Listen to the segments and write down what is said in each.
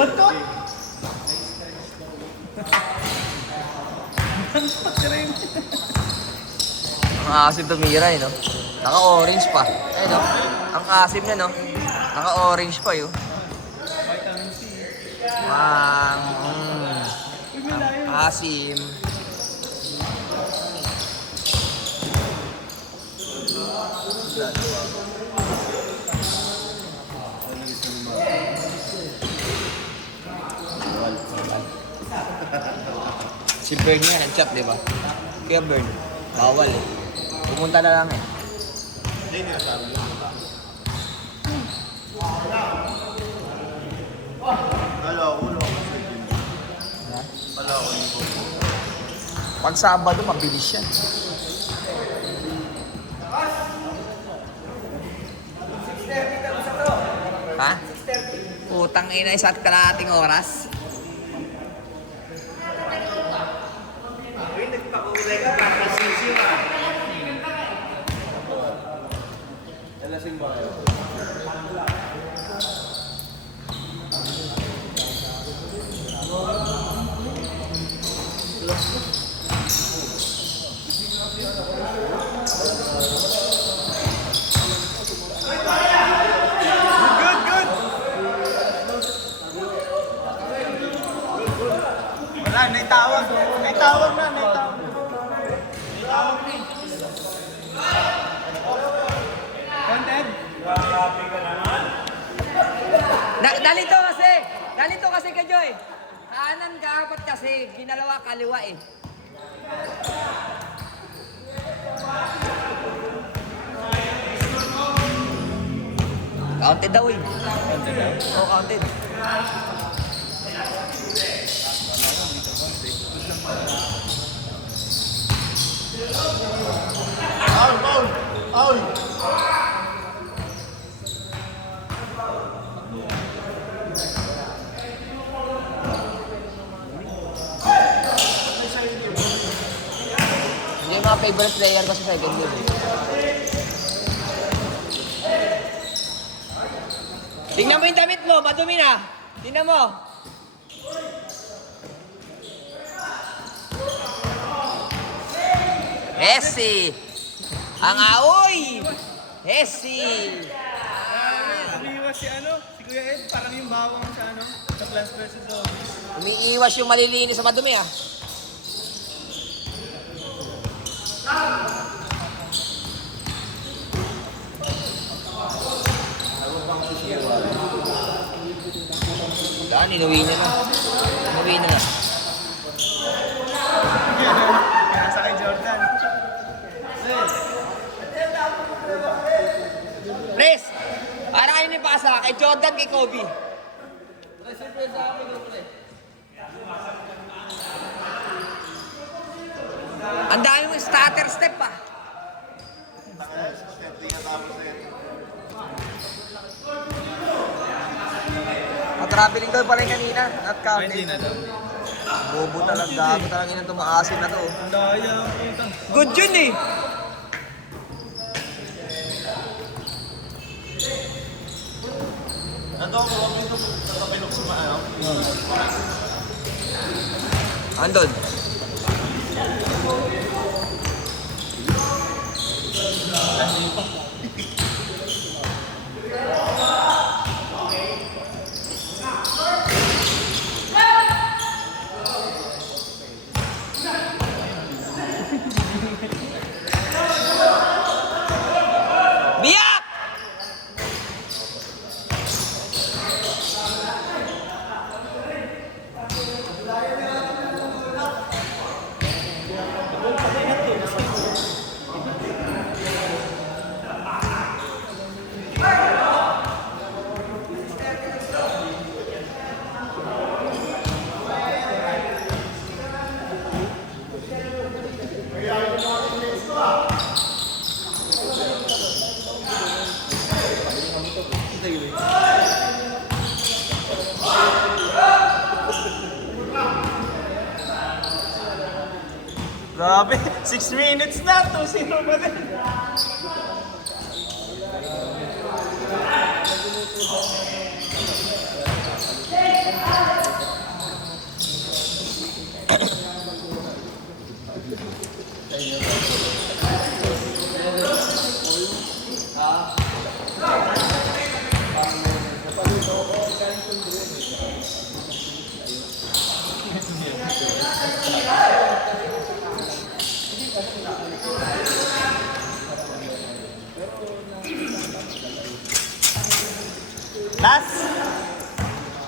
Ba't to? Ang asim tumira eh, no? Naka-orange pa. Eh, no? Ang asim niya, no? Naka-orange pa, yun. Vitamin C. Ang asim. Si Bern nga, nag-chat, di ba? Kaya Bern, bawal eh. Pumunta na lang eh. Pag Sabado, mabilis yan. Ha? Utang ina, isa't kalahating oras. Wala, naitawag. Naitawag na, naitawag. Content? Dalito kasi ka, Joy. Kanan ka, apat kasi. Ginalawa kaliwa eh. Counted daw eh. Content daw. Oo, counted. Hindi yung mga favorite player ko sa second game. Tingnan mo yung damit mo, madumi na. Tingnan mo. Messi! Ang aoy! Messi! Umiiwas si si Kuya Ed, parang yung bawang sa Plants vs. Zombies. Umiiwas yung malilinis sa madumi ah. Daan, inuwi na. Inuwi na. Kaya sa kay Jordan. Pres! Para kayo ni Pasa, kay Jordan, kay Kobe. Ang dami mong starter step ah. Traveling daw pa rin kanina, not counted. Hindi na daw. Bobo talaga, gago talaga yun tumaasin na to. Ang daya ang putang. Good yun eh! Andon. Biyak! Grabe, 6 minutes na, 2-0 pa din.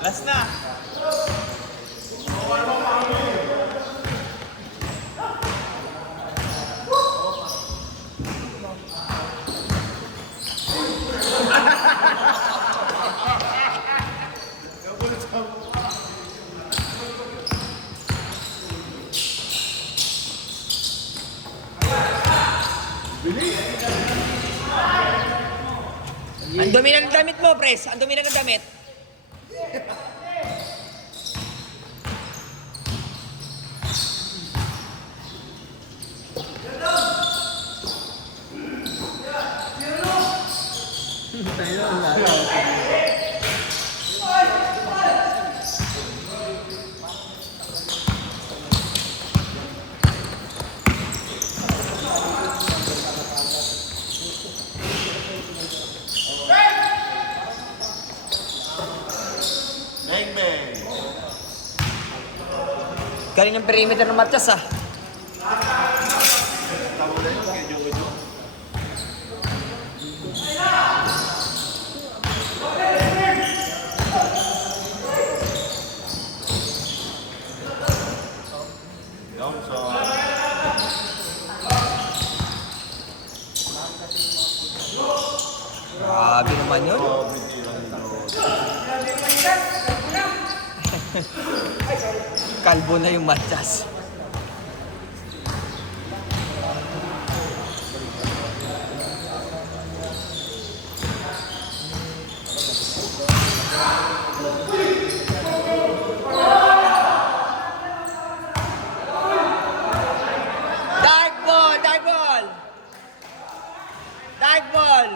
Last na. Ang dumi ng damit mo, pres. Ang dumi ng damit. Galing ng perimeter ng Matias, ah. Grabe naman yun. Kalbo na yung Matias. Dark ball! Dark ball! Dark ball!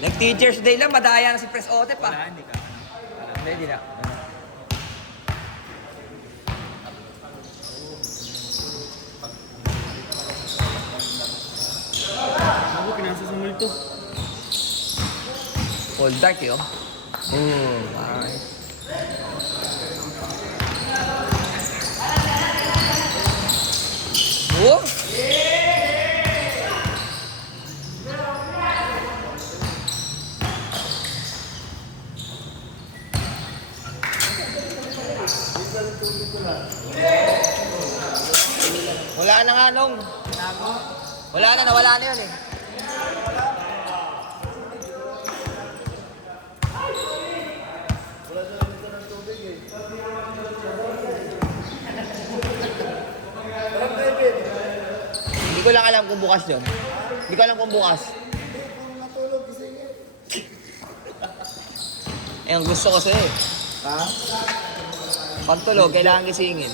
Nag-Teacher's Day lang, madaya na si Pres Otep, ah. Hindi ka. Hindi na. Ako, pinasa sa multo. Full dark, yun. Nice. Oh! Wala na nga nung. Wala na, nawala na yun eh. Hindi ko lang alam kung bukas yun. Hindi ko alam kung bukas. Eh, ang gusto ko sa'yo eh. Ha? Pagtulog, kailangan gisingin.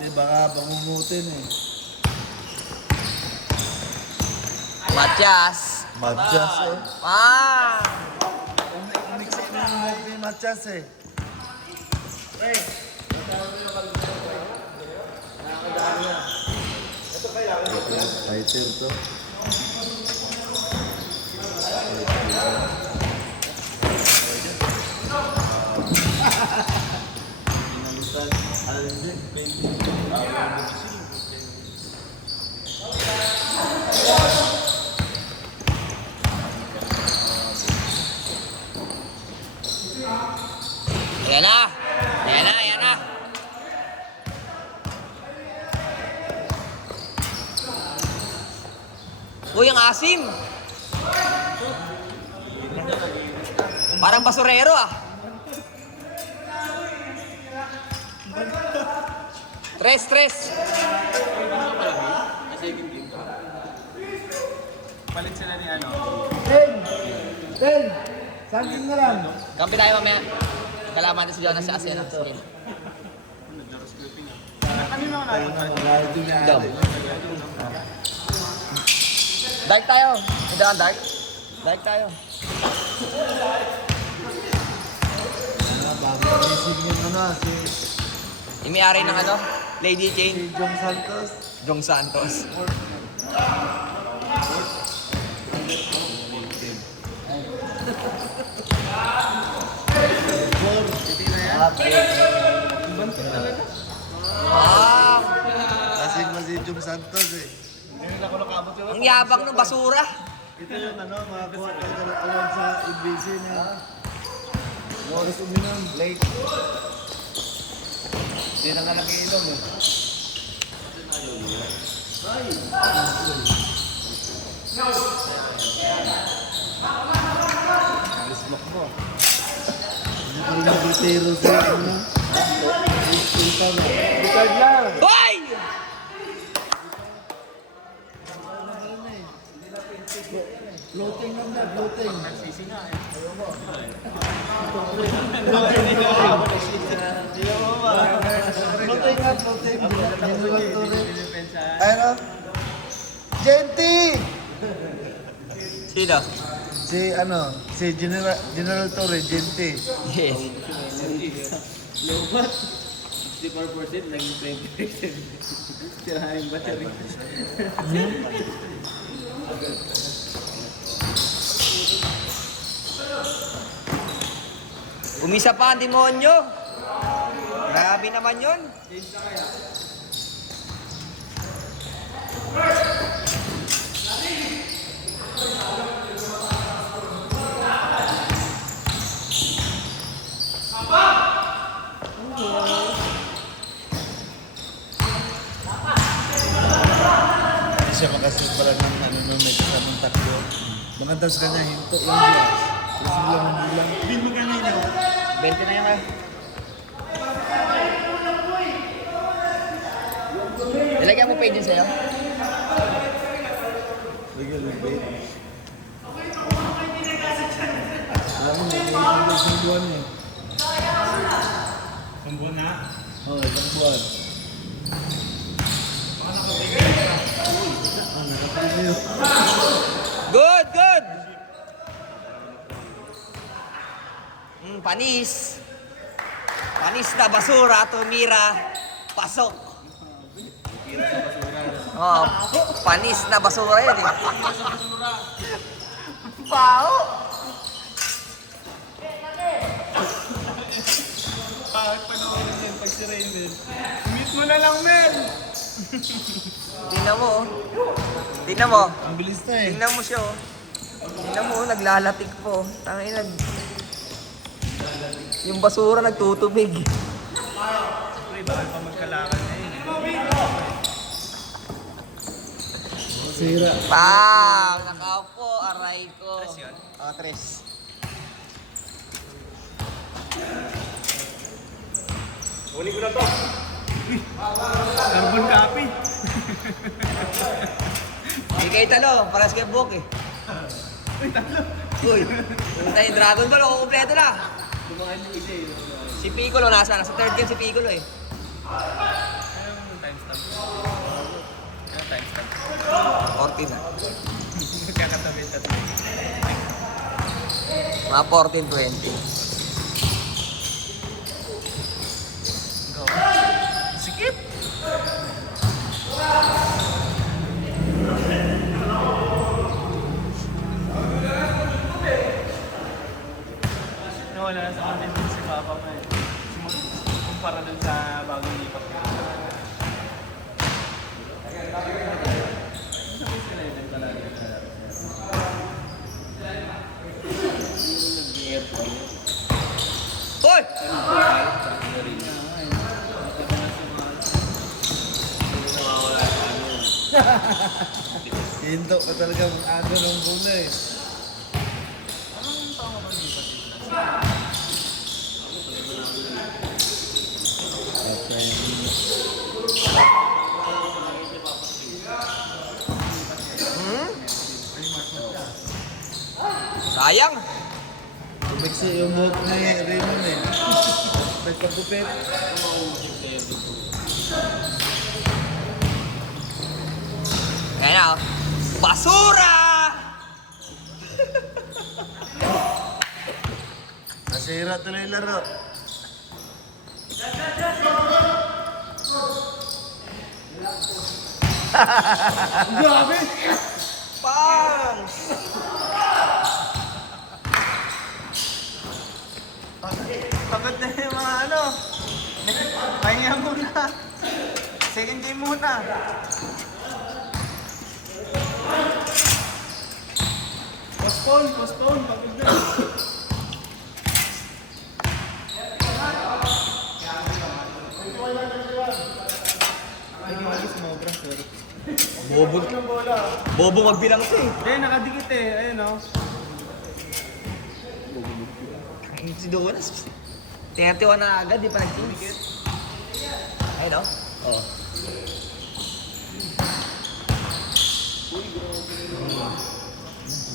Di baka bangungutin eh. Matias. Matias eh. Ah! Umiksak na yung head ni Matias eh. Fighter to. Ayan na! Ayan na, ayan na! Uy, ang asim! Parang basurero ah. Tres. Palit sila ni ano. 10! Something na lang. Kampi tayo mamaya. Kalaman natin si Jonas sa Asia. Sige. Kanina ako nakita. Dom. Dark tayo. Hindi ka dark? Dark tayo. Bago isip mo na si Yung may-ari ng ano? Lady Jane. Jong Santos. Jong Santos. Ah! Kasi mo si Jong Santos eh. Ngayon ako nakabot yun. Ang yabang ng basura. Ito yung ano, makakuha talaga ng award sa IBC niya. Oras uminom. Late. Hindi na nga nag-iilong eh. Islok mo. Hindi ko rin nagitero sa ano. Punta mo. Bukad lang. Hoy! Floating lang na, floating. Floating nga, floating. General Torre. Ano? Genti! Sino? Si ano, si General Torre, Genti. Yes. Lobat. 64% naging 20%. Tirahan yung battery. Umisa pa ang demonyo. Grabe naman yun. Hindi siya makasin pala ng ano nung may kasamang takbo. Maganda sa kanya, hinto lang siya. Kasi lang ang bilang. Hindi mo kanina. 20 na yun ah. Nilagyan mo page din sa'yo? Bigyan ng bait. Alam mo, may isang buwan eh. Isang buwan na. Oo, isang buwan. Nakapagyo. Good! Panis. Panis na basura, tumira, pasok. Oh, panis na basura yun eh. Pao! Bakit panoorin yan pag si Raymond? Meet mo na lang, men! Tingnan mo oh. Tingnan mo. Ang bilis na eh. Tingnan mo siya oh. Tingnan mo, naglalatik po. Tangin yung basura nagtutubig. Uy, bakit pa magkalakan na yun? Sira. Pang! Nakaupo, aray ko. Tres yun? Oh, tres. Huli ko na to! Carbon copy! Hindi kayo talo, paras kayo book eh. Uy, tatlo! Uy, tayo Dragon Ball, ako kompleto na. Kumain yung isa eh. Si Piccolo nasa third game si Piccolo eh. Anong timestamp? Anong timestamp? 14 na. Magkakatabi tatlo. Mga 14-20. Go. Sikip! Nawala na sa content din si Papa mo eh. Kumpara dun sa bagong lipat ko. Sabi sila yun talaga. Nag-airport. Hoy! Hinto ka talaga ang ano ng bola eh. Anong taon ka ba lipat dito? Sayang. Umiksi yung buhok ni Raymond eh. Pagpagupit. Kaya na, oh. Basura! Nasira tuloy yung laro. Grabe! Pans! Pagod na yung mga ano. Pahinga muna. Second game muna. Postpone. Pagod na. Bobo. Bobo magbilang siya eh. Eh, nakadikit eh. Ayun o. Si Donas. 31 na agad, di pa nag-teams. Ayun o. Oh.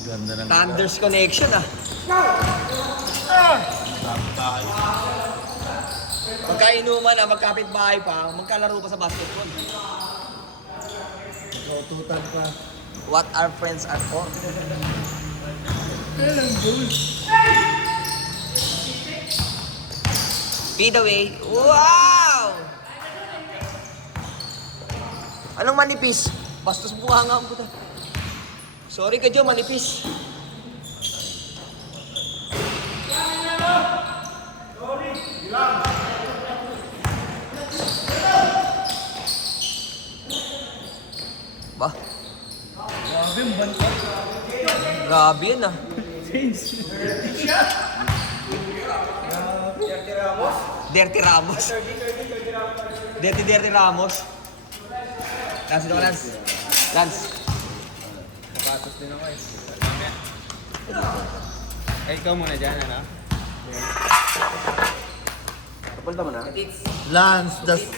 Ganda ng Thunder's connection ah. Magkainuman ah, magkapit-bahay pa, magkalaro pa sa basketball. kaututan pa. What our friends are for. Feed away. Wow! Anong manipis? Bastos buha nga ang puta. Sorry ka, Joe, manipis. Ba? Grabe, yung banta. Grabe yun ah. Dirty Ramos. Dirty Ramos. Lance, ito ka, Lance. Lance. Patos din ako eh. Eh, ikaw muna dyan, ano? Punta mo na? Lance, just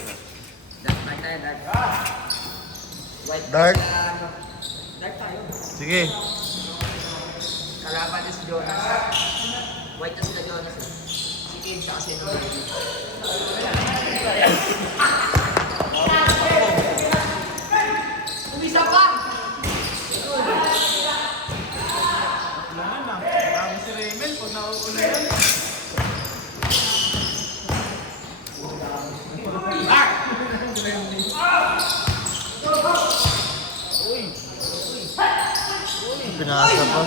White. Dark. Dark tayo. sige. Kalaban niya si Jonas. White na sila Jonas. Si Kim siya kasi nung umisa pa! Naman na. Marami si Raymond pag nauuna yan. Pinasa pa.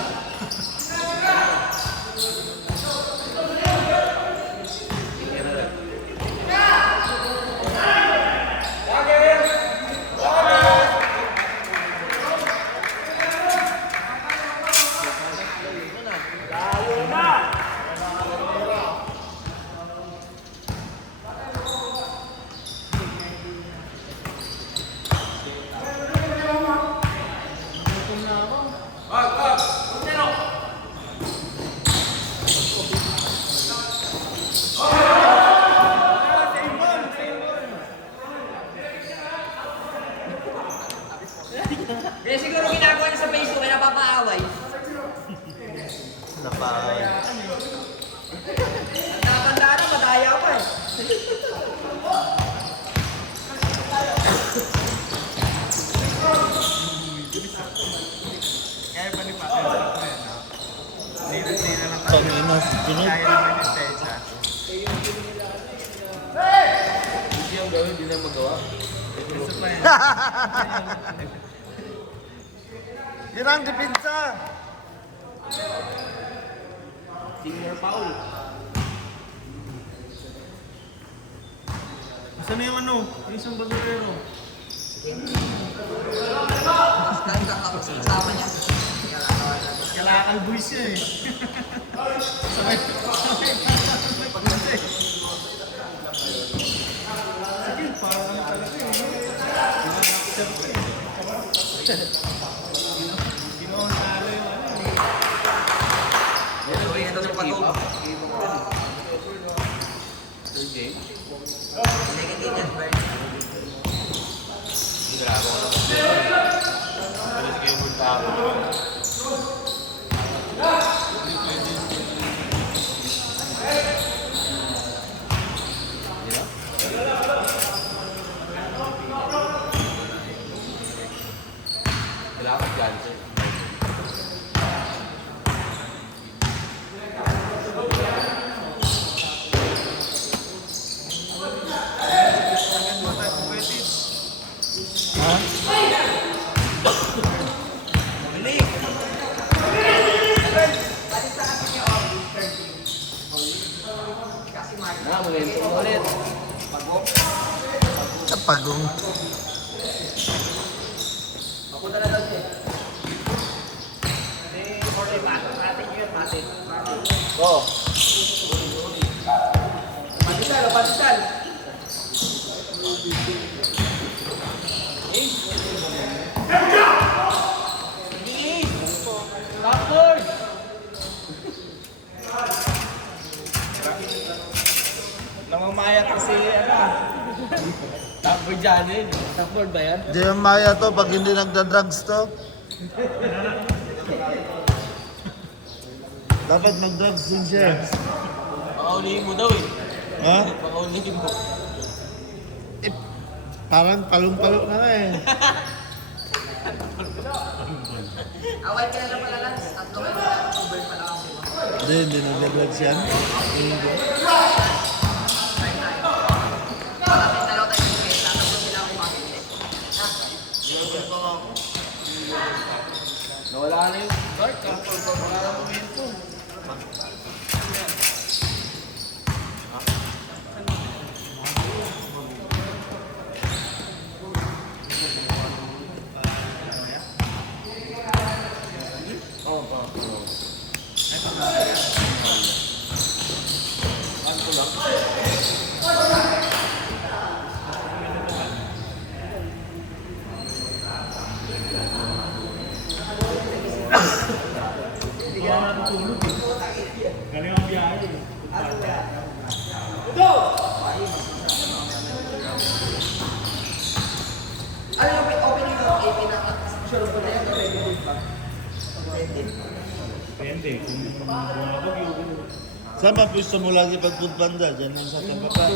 Eh siguro ginagawa niya sa Facebook kaya napapaaway. Napakaway. Nakakanda na, madaya pa eh. Kaya pa ni Patel sa ako yan, no? Hindi na lang tayo. Pag-ina, sunod. Kaya naman yung Techa. Hindi ang gawin, hindi na magawa. Gusto pa yan. Yun ang depensa. Senior foul. Gusto na yung ano? Yung isang basurero. Kasama niya. Kalakal boys siya eh. Sabay. Pagkante. Sige, parang ano talaga eh. Pinakasalo yung ano eh. Uwi na daw sa pag-uwi. Third game. Negative net burn. Alis kayo punta ako. momentum ulit. Sa pagong. Mapunta na daw siya. Oo. Patisal, patisal. Backboard! Namamaya kasi Backboard dyan eh. Backboard ba yan? Di yung maya to pag hindi nagda-drugs to. Dapat mag-drugs din siya. Pakaulihin mo daw eh. Ha? Pakaulihin mo. Eh, parang palong-palong na eh. Away ka na pala lang. Tatlo kayo na cover pa lang. Hindi nagda-drugs yan. Hindi. Maraming dalaw tayo ng kaya. Tatlo sila ang kumamit. Nawala na yung guard. Wala na momentum. Ano yung opening mo? 18 na. Sure po na yan. Saan ba pwesto mo lagi pag food banda? Diyan lang sa Tampapa.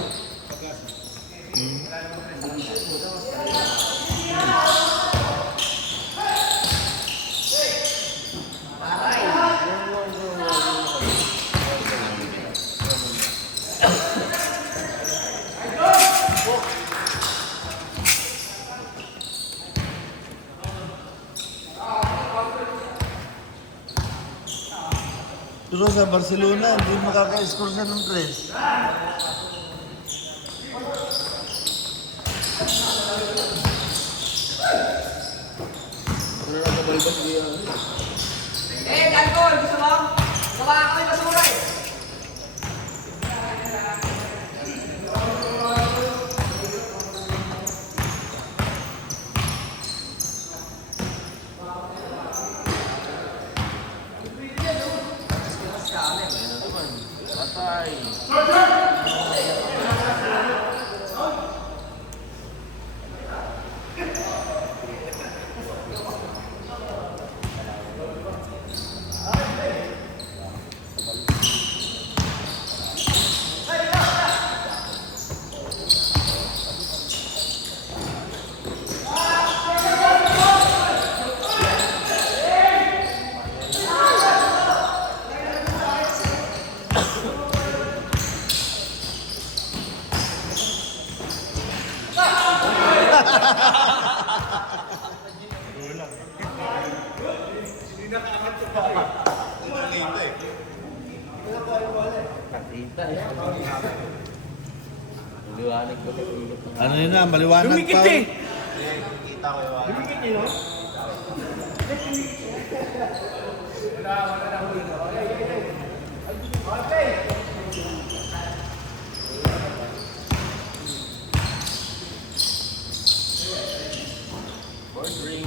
Pero sa Barcelona, hindi makaka-score siya ng 3. Ano na kabalbas niya? Eh, Galcon! Gusto mo? Gawa kami basura eh. Patay. Katita eh. Liwanag ko. Ano yun na, maliwanag pa. Board ring.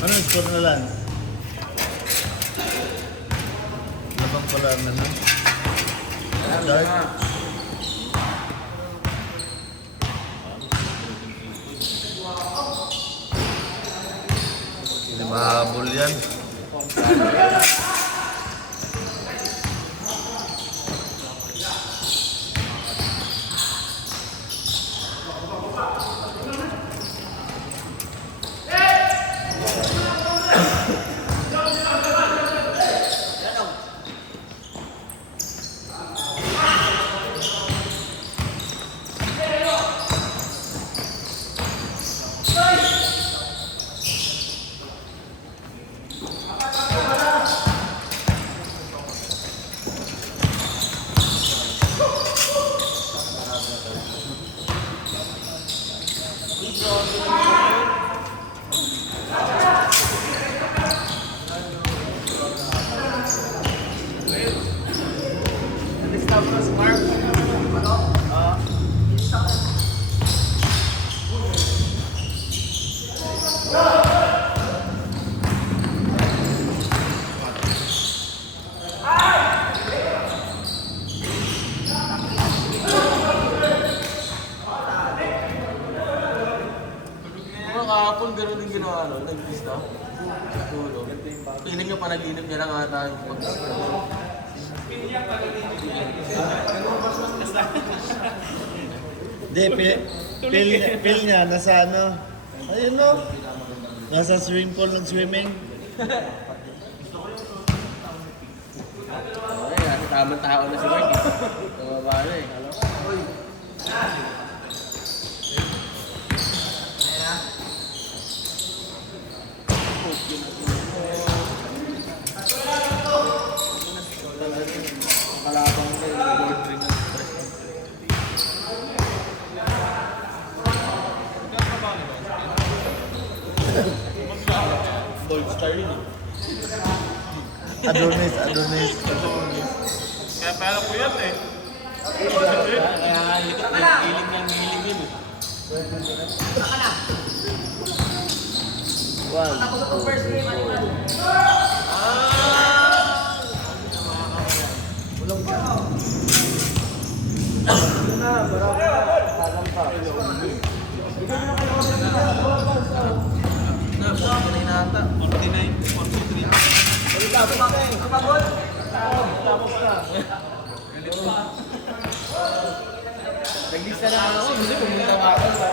Ano yung score na lang? Labang pala na na. Dark. Hindi mahabol yan. Tapos Mark. Mga kahapon, gano'n din ginawa, no? Nag-lista. Tulog. Feeling nyo panaginip niya lang ata yung pag-lista. Hindi, feel niya, nasa ano, ayun no, nasa swimming pool ng swimming. Ay, nasa tamang tao na si Mark eh. Tumaba na eh. Kalabang na yung board ring ng stress. Gold star yun eh. Adonis. Kaya pala po yan eh. Kaya hilit niya, hiling yun eh. One, two, naglista na ako, hindi pumunta ba ako sa...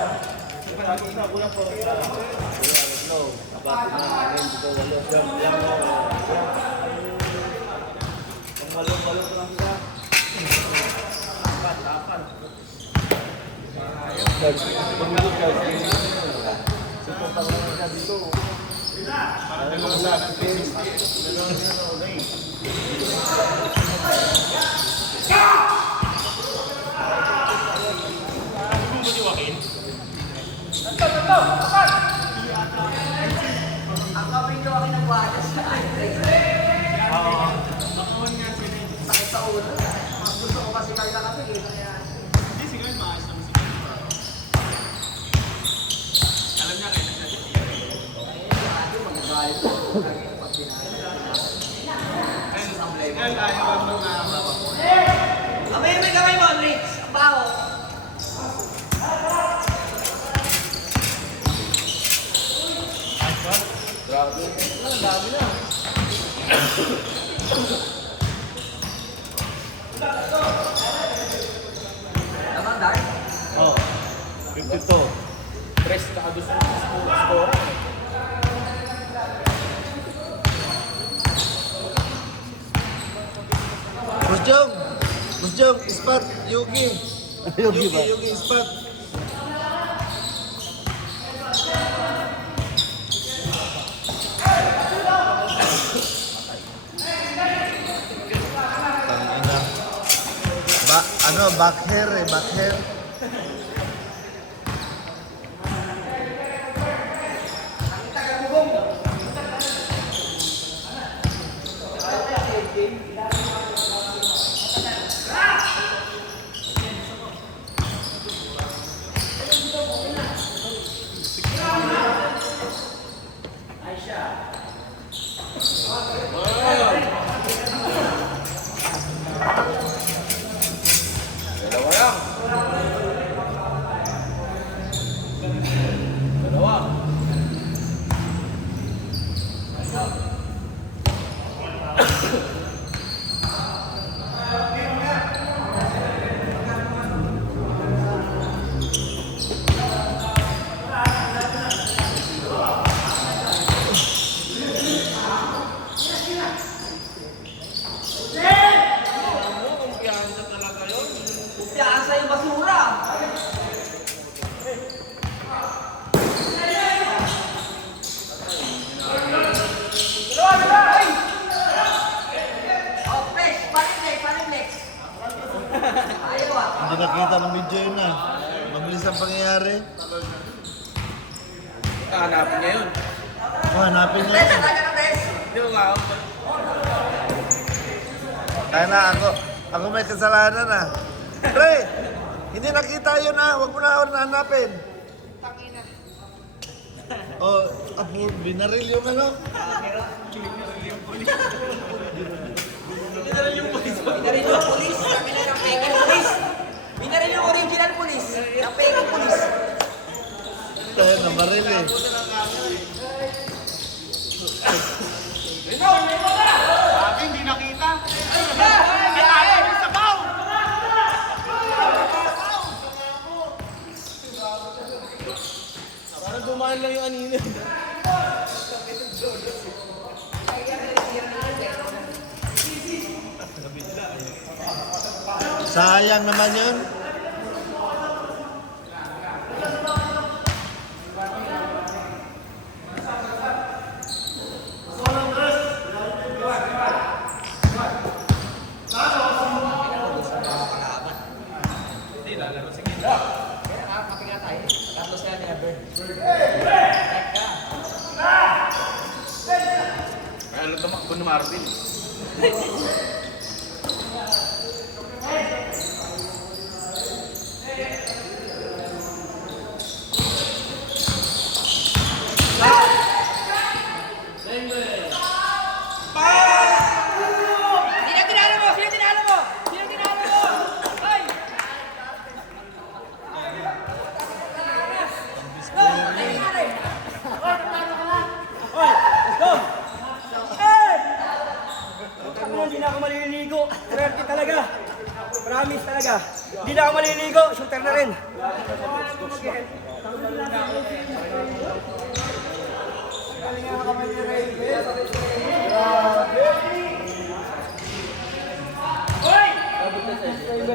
May kamay mo, Rich. Ang baho. Tamang dahil. Oh, 52. Press ka doon sa score. Bos Jong, spot, Yugi. Yugi ba? Yugi, spot. Tangina. Back hair eh, back hair. Dalawa lang. Dalawa. Kumpiyansa yung basura. Ay! Oh, fresh. Parin next. Ayaw ah. Hindi nakita ng video yun ah. Mabilis ang pangyayari. Hanapin niya yun. Oh, hanapin niya. Tess, taga na Tess. Hindi mo nga ako. Kaya na ako. Ako may kasalanan ah. Pre, hindi nakita yun ah. Huwag mo na ako hanapin. Oh, ako, binaril yung ano? Binaril yung pulis. Kami na ng peke pulis. Binaril yung original pulis. Yung peke pulis. Kaya namaril eh. Sabi, hindi nakita. Hindi tayo, may sabaw! Parang dumaan lang yung anino. Sayang naman yun. Kaya alam naman ni Marvin. Sino tinalo mo? Sino tinalo mo? Sino tinalo mo? Hoy! Hindi na ako maliligo. Swerte talaga. Promise talaga. Hindi na ako maliligo. Shooter na rin. Hoy!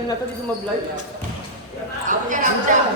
Na to, di sumablay. Out yan, out yan.